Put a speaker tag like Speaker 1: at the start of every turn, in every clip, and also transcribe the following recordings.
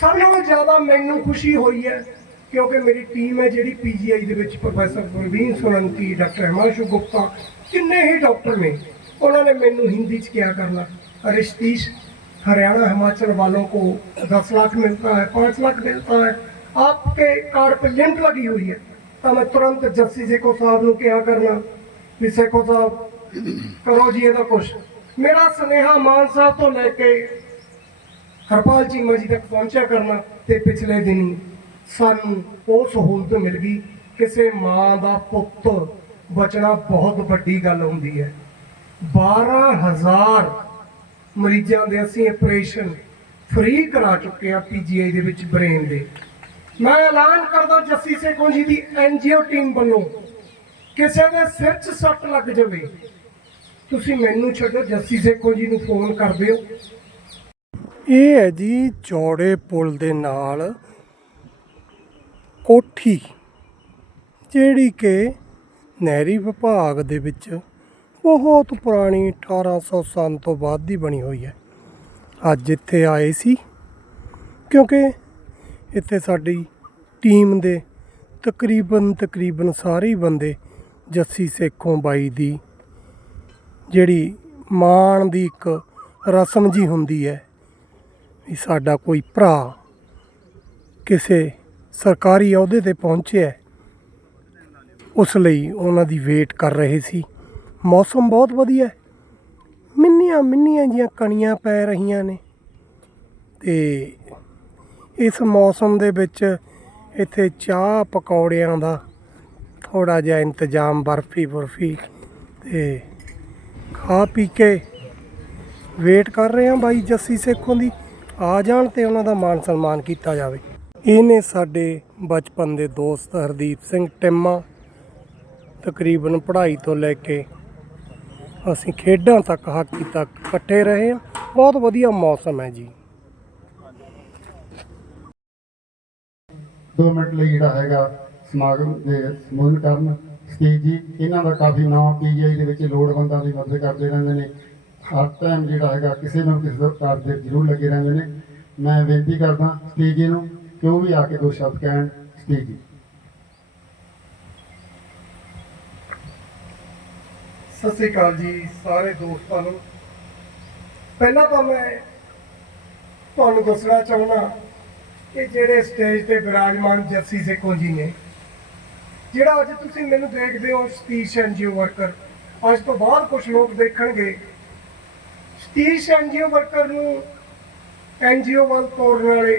Speaker 1: ਸਭ ਨਾਲੋਂ ਜ਼ਿਆਦਾ ਮੈਨੂੰ ਖੁਸ਼ੀ ਹੋਈ ਹੈ ਕਿਉਂਕਿ ਮੇਰੀ ਟੀਮ ਹੈ ਜਿਹੜੀ ਪੀਜੀਆਈ ਦੇ ਵਿੱਚ ਪ੍ਰੋਫੈਸਰ ਪ੍ਰਵੀਨ ਸੋਲੰਕੀ ਡਾਕਟਰ ਹਿਮਾਂਸ਼ੂ ਗੁਪਤਾ ਕਿੰਨੇ ਹੀ ਡਾਕਟਰ ਨੇ ਉਹਨਾਂ ਨੇ ਮੈਨੂੰ ਹਿੰਦੀ ਚ ਕਿਹਾ ਕਰਨਾ ਰਿਸ਼ਤੀਸ਼ हरियाणा हिमाचल वालों को दस लाख मिलता है पाँच लाख मिलता है आपके कार्ड पे लिंक लगी हुई है तो मैं तुरंत जस्सी सेखो साहब ਨੂੰ ਕਿਹਾ ਕਰਨਾ ਵੀ ਸੇਖੋ ਸਾਹਿਬ ਕਰੋ ਜੀ ਇਹਦਾ ਕੁਛ ਮੇਰਾ ਸੁਨੇਹਾ ਮਾਨ ਸਾਹਿਬ ਤੋਂ ਲੈ ਕੇ ਹਰਪਾਲ ਚੀਮਾ ਜੀ ਤੱਕ ਪਹੁੰਚਿਆ ਕਰਨਾ ਤੇ ਪਿਛਲੇ ਦਿਨੀ ਸਾਨੂੰ ਉਹ ਸਹੂਲਤ ਮਿਲ ਗਈ। ਕਿਸੇ ਮਾਂ ਦਾ ਪੁੱਤ ਬਚਣਾ ਬਹੁਤ ਵੱਡੀ ਗੱਲ ਹੁੰਦੀ ਹੈ। 12000 ਮਰੀਜ਼ਾਂ ਦੇ ਅਸੀਂ ਆਪਰੇਸ਼ਨ ਫ੍ਰੀ ਕਰਾ ਚੁੱਕੇ ਆ ਪੀਜੀਆਈ ਦੇ ਵਿੱਚ ਬ੍ਰੇਨ ਦੇ। ਮੈਂ ਐਲਾਨ ਕਰਦਾ ਜੱਸੀ ਸੇਖੋਂ ਜੀ ਦੀ ਐਨਜੀਓ ਟੀਮ ਵੱਲੋਂ, ਕਿਸੇ ਦੇ ਸਿਰ 'ਚ ਸੱਟ ਲੱਗ ਜਾਵੇ, ਤੁਸੀਂ ਮੈਨੂੰ ਛੱਡੋ, ਜੱਸੀ ਸੇਖੋਂ ਜੀ ਨੂੰ ਫੋਨ ਕਰ ਦਿਓ। ਇਹ ਹੈ ਜੀ ਚੌੜੇ ਪੁਲ ਦੇ ਨਾਲ ਕੋਠੀ, ਜਿਹੜੀ ਕਿ ਨਹਿਰੀ ਵਿਭਾਗ ਦੇ ਵਿੱਚ ਬਹੁਤ ਪੁਰਾਣੀ 1800 ਸਾਲ ਤੋਂ ਬਾਅਦ ਦੀ ਬਣੀ ਹੋਈ ਹੈ। ਅੱਜ ਇੱਥੇ ਆਏ ਸੀ, ਕਿਉਂਕਿ ਇੱਥੇ ਸਾਡੀ ਟੀਮ ਦੇ ਤਕਰੀਬਨ ਤਕਰੀਬਨ ਸਾਰੇ ਬੰਦੇ ਜੱਸੀ ਸੇਖੋਂ ਬਾਈ ਦੀ ਜਿਹੜੀ ਮਾਣ ਦੀ ਇੱਕ ਰਸਮ ਜੀ ਹੁੰਦੀ ਹੈ। ਵੀ ਸਾਡਾ ਕੋਈ ਭਰਾ ਕਿਸੇ ਸਰਕਾਰੀ ਅਹੁਦੇ ਤੇ ਪਹੁੰਚਿਆ ਉਸ ਲਈ ਉਹਨਾਂ ਦੀ ਵੇਟ ਕਰ ਰਹੇ ਸੀ। ਮੌਸਮ ਬਹੁਤ ਵਧੀਆ ਹੈ। ਮਿੰਨੀਆਂ ਮਿੰਨੀਆਂ ਜੀਆਂ ਕਣੀਆਂ ਪੈ ਰਹੀਆਂ ਨੇ। ਤੇ ਇਸ ਮੌਸਮ ਦੇ ਵਿੱਚ ਇੱਥੇ ਚਾਹ ਪਕੌੜਿਆਂ ਦਾ ਥੋੜਾ ਜਿਹਾ ਇੰਤਜ਼ਾਮ, ਬਰਫੀ ਬਰਫੀ ਤੇ ਖਾ ਪੀ ਕੇ ਵੇਟ ਕਰ ਰਹੇ ਹਾਂ ਬਾਈ ਜੱਸੀ ਸੇਖੋਂ ਦੀ। ਆ ਜਾਣ ਤੇ ਉਹਨਾਂ ਦਾ ਮਾਣ ਸਨਮਾਨ ਕੀਤਾ ਜਾਵੇ। ਇਹ ਨੇ ਸਾਡੇ ਬਚਪਨ ਦੇ ਦੋਸਤ ਹਰਦੀਪ ਸਿੰਘ ਟਿੰਮਾ ਤਕਰੀਬਨ ਪੜ੍ਹਾਈ ਤੋਂ ਲੈ ਕੇ ਅਸੀਂ ਖੇਡਾਂ ਤੱਕ, ਹਾਕੀ ਤੱਕ ਇਕੱਠੇ ਰਹੇ ਹਾਂ। ਬਹੁਤ ਵਧੀਆ ਮੌਸਮ ਹੈ ਜੀ।
Speaker 2: 2 ਮਿੰਟ ਲਈ ਜਿਹੜਾ ਹੈਗਾ ਸਮਾਗਮ ਦੇ ਸੰਬੋਧਨ ਕਰਨ ਸਤੀਸ਼ ਜੀ, ਇਹਨਾਂ ਦਾ ਕਾਫੀ ਨਾਮ ਪੀਜੀਆਈ ਦੇ ਵਿੱਚ ਲੋੜਵੰਦਾਂ ਦੀ ਮਦਦ ਕਰਦੇ ਰਹਿੰਦੇ ਨੇ। ਹਰ ਟਾਈਮ ਜਿਹੜਾ ਹੈਗਾ, ਕਿਸੇ ਨਾ ਕਿਸੇ ਪ੍ਰਕਾਰ ਦੇ ਜ਼ਰੂਰ ਲੱਗੇ ਰਹਿੰਦੇ ਨੇ। ਮੈਂ ਬੇਨਤੀ ਕਰਦਾ ਸਤੀਸ਼ ਜੀ ਨੂੰ, ਕਿਉਂ ਵੀ ਆ ਕੇ ਦੋ ਸ਼ਬਦ ਕਹਿਣ ਸਤੀਸ਼ ਜੀ।
Speaker 1: ਸਤਿ ਸ੍ਰੀ ਅਕਾਲ ਜੀ ਸਾਰੇ ਦੋਸਤਾਂ ਨੂੰ। ਪਹਿਲਾਂ ਤਾਂ ਮੈਂ ਤੁਹਾਨੂੰ ਦੱਸਣਾ ਚਾਹੁੰਦਾ ਕਿ ਜਿਹੜੇ ਸਟੇਜ ਤੇ ਵਿਰਾਜਮਾਨ ਜੱਸੀ ਸੇਖੋਂ ਜੀ ਨੇ, ਜਿਹੜਾ ਅੱਜ ਤੁਸੀਂ ਮੈਨੂੰ ਦੇਖਦੇ ਹੋ ਸਤੀਸ਼ ਐਨਜੀਓ ਵਰਕਰ, ਅੱਜ ਤੋਂ ਬਾਅਦ ਕੁਝ ਲੋਕ ਦੇਖਣਗੇ ਸਤੀਸ਼ ਐਨਜੀਓ ਵਰਕਰ ਨੂੰ ਐਨਜੀਓ ਵੱਲ ਤੋਰਨ ਵਾਲੇ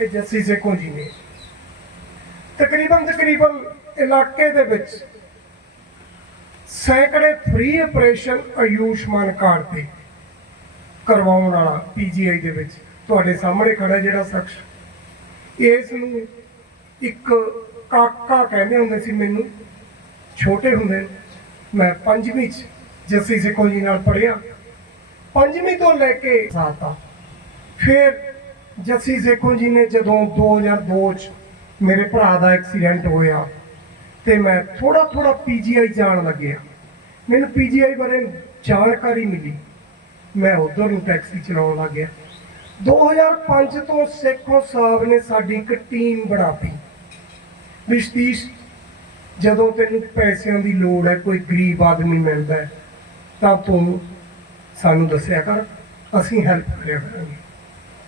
Speaker 1: ਇਹ ਜੱਸੀ ਸੇਖੋਂ ਜੀ ਨੇ। ਤਕਰੀਬਨ ਤਕਰੀਬਨ ਇਲਾਕੇ ਦੇ ਵਿੱਚ ਸੈਂਕੜੇ ਫ੍ਰੀ ਆਪਰੇਸ਼ਨ ਆਯੁਸ਼ਮਾਨ ਕਾਰਡ ਤੇ ਕਰਵਾਉਣ ਵਾਲਾ ਪੀਜੀਆਈ ਦੇ ਵਿੱਚ ਤੁਹਾਡੇ ਸਾਹਮਣੇ ਖੜਾ ਜਿਹੜਾ ਸ਼ਖਸ। ਇਸ ਨੂੰ ਇੱਕ ਕਾਕਾ ਕਹਿੰਦੇ ਹੁੰਦੇ ਸੀ ਮੈਨੂੰ, ਛੋਟੇ ਹੁੰਦੇ, ਮੈਂ ਪੰਜਵੀਂ ਚ ਜੱਸੀ ਸਿੱਖੋ ਜੀ ਨਾਲ ਪੜ੍ਹਿਆ। ਪੰਜਵੀਂ ਤੋਂ ਲੈ ਕੇ ਸਾਤਾ ਫਿਰ ਜੱਸੀ ਸੇਖੋਂ ਜੀ ਨੇ ਜਦੋਂ 2002 ਚ ਮੇਰੇ ਭਰਾ ਦਾ ਐਕਸੀਡੈਂਟ ਹੋਇਆ ਤੇ ਮੈਂ ਥੋੜਾ ਥੋੜਾ ਪੀਜੀਆਈ ਜਾਣ ਲੱਗਿਆ। ਮੈਨੂੰ ਪੀਜੀਆਈ ਬਾਰੇ ਜਾਣਕਾਰੀ ਮਿਲੀ। ਮੈਂ ਉਧਰ ਨੂੰ ਟੈਕਸੀ ਚਲਾਉਣ ਲੱਗ ਗਿਆ 2005 ਤੋਂ ਸੇਖੋਂ ਸਾਹਿਬ ਨੇ ਸਾਡੀ ਇੱਕ ਟੀਮ ਬਣਾਈ ਵਿਸ਼ਤੀਸ਼ ਜਦੋਂ ਤੈਨੂੰ ਪੈਸਿਆਂ ਦੀ ਲੋੜ ਹੈ ਕੋਈ ਗਰੀਬ ਆਦਮੀ ਮਿਲਦਾ ਹੈ ਤਾਂ ਤੂੰ ਸਾਨੂੰ ਦੱਸਿਆ ਕਰ, ਅਸੀਂ ਹੈਲਪ ਕਰਿਆ ਕਰਾਂਗੇ।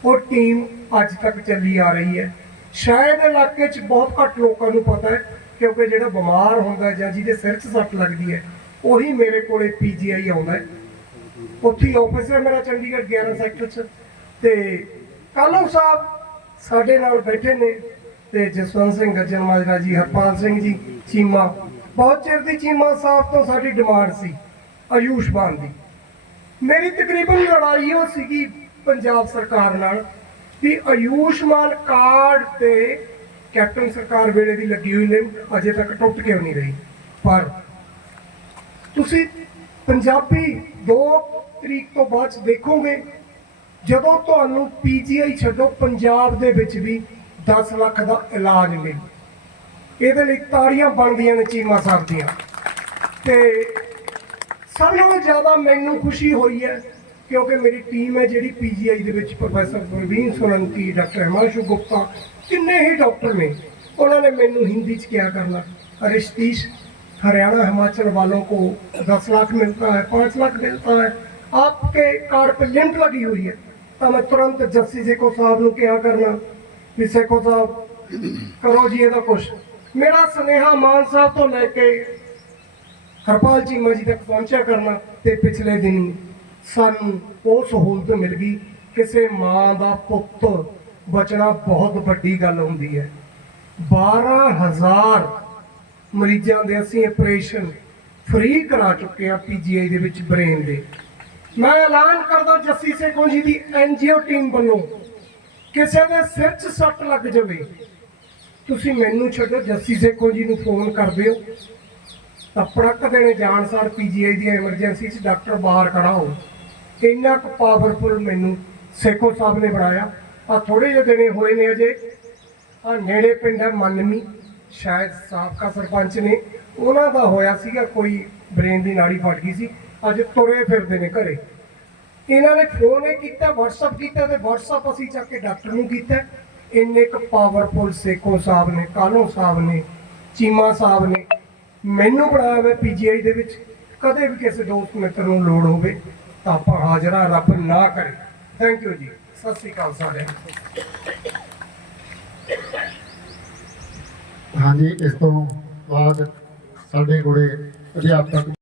Speaker 1: ਉਹ ਟੀਮ ਅੱਜ ਤੱਕ ਚੱਲੀ ਆ ਰਹੀ ਹੈ। ਸ਼ਾਇਦ ਇਲਾਕੇ 'ਚ ਬਹੁਤ ਘੱਟ ਲੋਕਾਂ ਨੂੰ ਪਤਾ ਹੈ, ਕਿਉਂਕਿ ਜਿਹੜਾ ਬਿਮਾਰ ਹੁੰਦਾ ਜਾਂ ਜਿਹਦੇ ਸਿਰ 'ਚ ਸੱਟ ਲੱਗਦੀ ਹੈ, ਉਹੀ ਮੇਰੇ ਕੋਲੇ ਪੀਜੀਆਈ ਆਉਂਦਾ ਹੈ। ਉੱਥੇ ਆਫਿਸ ਹੈ ਮੇਰਾ ਚੰਡੀਗੜ੍ਹ 11 ਸੈਕਟਰ 'ਚ। ਤੇ ਕਾਲੂ ਸਾਹਿਬ ਸਾਡੇ ਨਾਲ ਬੈਠੇ ਨੇ ਤੇ ਜਸਵੰਤ ਸਿੰਘ, ਗੱਜਣ ਮਾਜਰਾ ਜੀ, ਹਰਪਾਲ ਸਿੰਘ ਜੀ, ਚੀਮਾ। ਬਹੁਤ ਚਿਰ ਦੀ ਚੀਮਾ ਸਾਹਿਬ ਤੋਂ ਸਾਡੀ ਡਿਮਾਂਡ ਸੀ ਆਯੂਸ਼ਮਾਨ ਦੀ। ਮੇਰੀ ਤਕਰੀਬਨ ਲੜਾਈ ਉਹ ਸੀਗੀ ਪੰਜਾਬ ਸਰਕਾਰ ਨਾਲ ਕਿ ਆਯੂਸ਼ਮਾਨ ਕਾਰਡ ਤੇ ਕੈਪਟਨ ਸਰਕਾਰ ਵੇਲੇ ਦੀ ਲੱਗੀ ਹੋਈ ਨੇ ਅਜੇ ਤੱਕ ਟੁੱਟ ਕਿਉਂ ਨਹੀਂ ਰਹੀ? ਪਰ ਤੁਸੀਂ ਪੰਜਾਬੀ 2 ਤਰੀਕ ਤੋਂ ਬਾਅਦ 'ਚ ਦੇਖੋਗੇ, ਜਦੋਂ ਤੁਹਾਨੂੰ ਪੀਜੀਆਈ ਛੱਡੋ, ਪੰਜਾਬ ਦੇ ਵਿੱਚ ਵੀ 10 ਲੱਖ ਦਾ ਇਲਾਜ ਮਿਲ। ਇਹਦੇ ਲਈ ਤਾੜੀਆਂ ਬਣਦੀਆਂ ਨੇ ਚੀਮਾ ਸਾਹਿਬ ਦੀਆਂ। ਤੇ ਸਭ ਨਾਲੋਂ ਜ਼ਿਆਦਾ ਮੈਨੂੰ ਖੁਸ਼ੀ ਹੋਈ ਹੈ ਕਿਉਂਕਿ ਮੇਰੀ ਟੀਮ ਹੈ ਜਿਹੜੀ ਪੀਜੀਆਈ ਦੇ ਵਿੱਚ ਪ੍ਰੋਫੈਸਰ ਪ੍ਰਵੀਨ सोलंकी ਡਾਕਟਰ हिमांशु गुप्ता ਕਿੰਨੇ ਹੀ ਡਾਕਟਰ ਨੇ ਉਹਨਾਂ ਨੇ ਮੈਨੂੰ ਹਿੰਦੀ ਚ ਕਿਹਾ ਕਰਨਾ अरे सतीश हरियाणा हिमाचल वालों को दस लाख मिलता है पाँच लाख मिलता है आपके कार्ड पे लिंक लगी हुई है तो मैं तुरंत जस्सी सेको साहब ਨੂੰ ਕਿਹਾ ਕਰਨਾ ਵੀ ਸੇਖੋ ਸਾਹਿਬ ਕਰੋ ਜੀ ਇਹਦਾ ਕੁਛ ਮੇਰਾ ਸੁਨੇਹਾ ਮਾਨ ਸਾਹਿਬ ਤੋਂ ਲੈ ਕੇ ਹਰਪਾਲ ਚੀਮਾ ਜੀ ਤੱਕ ਪਹੁੰਚਿਆ ਕਰਨਾ ਤੇ ਪਿਛਲੇ ਦਿਨੀ ਸਾਨੂੰ ਉਹ ਸਹੂਲਤ ਮਿਲ ਗਈ। ਕਿਸੇ ਮਾਂ ਦਾ ਪੁੱਤ ਬਚਣਾ ਬਹੁਤ ਵੱਡੀ ਗੱਲ ਹੁੰਦੀ ਹੈ। 12000 ਮਰੀਜ਼ਾਂ ਦੇ ਅਸੀਂ ਆਪਰੇਸ਼ਨ ਫ੍ਰੀ ਕਰਾ ਚੁੱਕੇ ਆ ਪੀਜੀਆਈ ਦੇ ਵਿੱਚ ਬ੍ਰੇਨ ਦੇ। ਮੈਂ ਐਲਾਨ ਕਰਦਾ ਜੱਸੀ ਸੇਖੋਂ ਜੀ ਦੀ ਐਨਜੀਓ ਟੀਮ ਵੱਲੋਂ, ਕਿਸੇ ਦੇ ਸਿਰ 'ਚ ਸੱਟ ਲੱਗ ਜਾਵੇ, ਤੁਸੀਂ ਮੈਨੂੰ ਛੱਡੋ, ਜੱਸੀ ਸੇਖੋਂ ਜੀ ਨੂੰ ਫੋਨ ਕਰ ਦਿਓ। ਤਾਂ ਪ੍ਰਕ ਦੇਣੇ ਜਾਣ ਸਾਰ ਪੀਜੀਆਈ ਦੀ ਐਮਰਜੈਂਸੀ 'ਚ ਡਾਕਟਰ ਬਾਹਰ ਖੜਾ ਹੋ ਇੰਨਾ ਕੁ ਪਾਵਰਫੁਲ ਮੈਨੂੰ ਸੇਖੋ ਸਾਹਿਬ ਨੇ ਬਣਾਇਆ। ਆ ਥੋੜੇ ਜਿਹੇ ਦਿਨੇ ਹੋਏ ਨੇ ਅਜੇ। ਆ ਨੇੜੇ ਪਿੰਡ ਹੈ ਮਨਮੀ, ਸ਼ਾਇਦ ਸਾਬਕਾ ਸਰਪੰਚ ਨੇ। ਉਹਨਾਂ ਦਾ ਹੋਇਆ ਸੀਗਾ, ਕੋਈ ਬ੍ਰੇਨ ਦੀ ਨਾੜੀ ਫਟ ਗਈ ਸੀ। ਅੱਜ ਤੁਰੇ ਫਿਰਦੇ ਨੇ ਘਰੇ। ਇਹਨਾਂ ਨੇ ਫੋਨ ਇਹ ਕੀਤਾ, WhatsApp ਕੀਤਾ ਤੇ WhatsApp ਅਸੀਂ ਚੱਕ ਕੇ ਡਾਕਟਰ ਨੂੰ ਕੀਤਾ। ਇੰਨੇ ਕੁ ਪਾਵਰਫੁਲ ਸੇਖੋ ਸਾਹਿਬ ਨੇ ਕਾਲੋ ਸਾਹਿਬ ਨੇ, ਚੀਮਾ ਸਾਹਿਬ ਨੇ ਮੈਨੂੰ ਬਣਾਇਆ ਹੋਇਆ ਪੀਜੀਆਈ ਦੇ ਵਿੱਚ। ਕਦੇ ਵੀ ਕਿਸੇ ਦੋਸਤ ਮਿੱਤਰ ਨੂੰ ਲੋੜ ਹੋਵੇ ਤਾਂ ਆਪਾਂ ਹਾਜ਼ਰਾ ਰੱਬ ਨਾ ਕਰੇ। ਥੈਂਕ ਯੂ ਜੀ। ਸਤਿ ਸ੍ਰੀ ਅਕਾਲ ਸਾਰਿਆਂ ਨੂੰ।
Speaker 2: ਹਾਂਜੀ, ਇਸ ਤੋਂ ਬਾਅਦ ਸਾਡੇ ਕੋਲੇ ਅਧਿਆਪਕ